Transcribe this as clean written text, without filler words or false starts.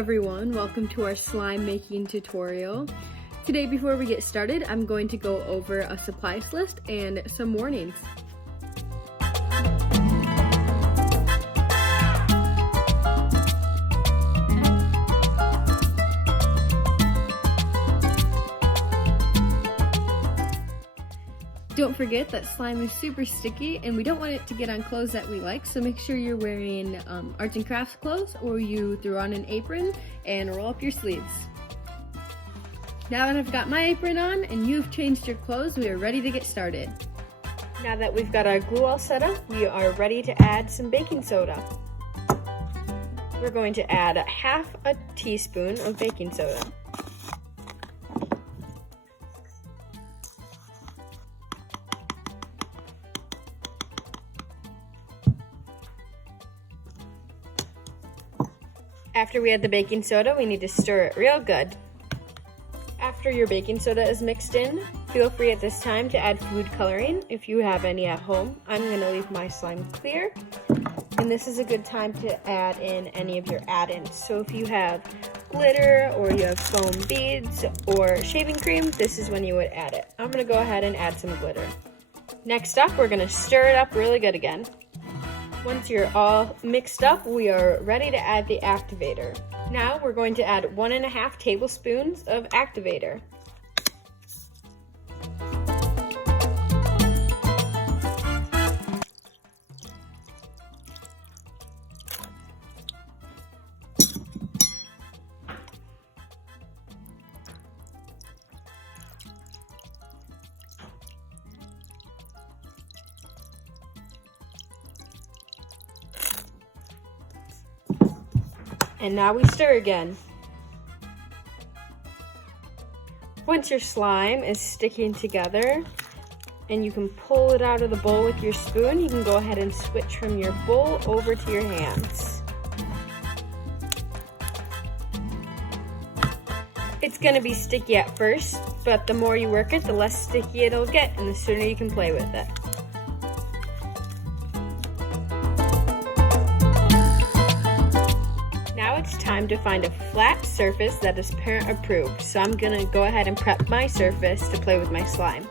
everyone, welcome to our slime making tutorial. Today before we get started, I'm going to go over a supplies list and some warnings. Don't forget that slime is super sticky and we don't want it to get on clothes that we like, so make sure you're wearing arts and crafts clothes, or you throw on an apron and roll up your sleeves. Now that I've got my apron on and you've changed your clothes, we are ready to get started. Now that we've got our glue all set up, we are ready to add some baking soda. We're going to add half a teaspoon of baking soda. After we add the baking soda, we need to stir it real good. After your baking soda is mixed in, feel free at this time to add food coloring if you have any at home. I'm going to leave my slime clear, and this is a good time to add in any of your add-ins. So if you have glitter or you have foam beads or shaving cream, this is when you would add it. I'm going to go ahead and add some glitter. Next up, we're going to stir it up really good again. Once you're all mixed up, we are ready to add the activator. Now we're going to add 1.5 tablespoons of activator. And now we stir again. Once your slime is sticking together and you can pull it out of the bowl with your spoon, you can go ahead and switch from your bowl over to your hands. It's going to be sticky at first, but the more you work it, the less sticky it'll get, and the sooner you can play with it. It's time to find a flat surface that is parent approved, so I'm gonna go ahead and prep my surface to play with my slime.